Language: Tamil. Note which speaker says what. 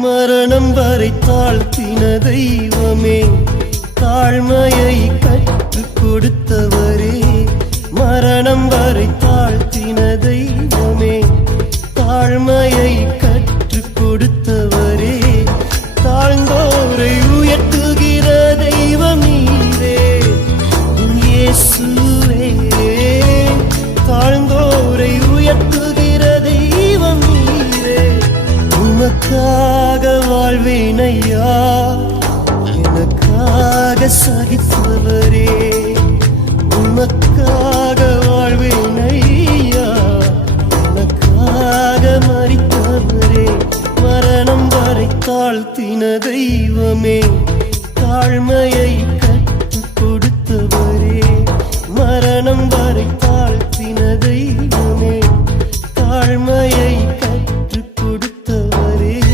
Speaker 1: மரணம் வரை தாழ்த்தின தெய்வமே தாழ்மையை கற்றுக் கொடுத்தவரே. மரணம் வரை தாழ்த்தின தெய்வமே தாழ்மையை கற்றுக் கொடுத்த வாழ்வேனையா? எனக்காக சகித்தவரே உனக்காக வாழ்வேனையா? எனக்காக மறித்தவரே மரணம் வரை தாழ்த்தின தெய்வமே தாழ்மையை கற்று கொடுத்தவரே மரணம் வரை தாழ்த்தின தெய்வமே தாழ்மையை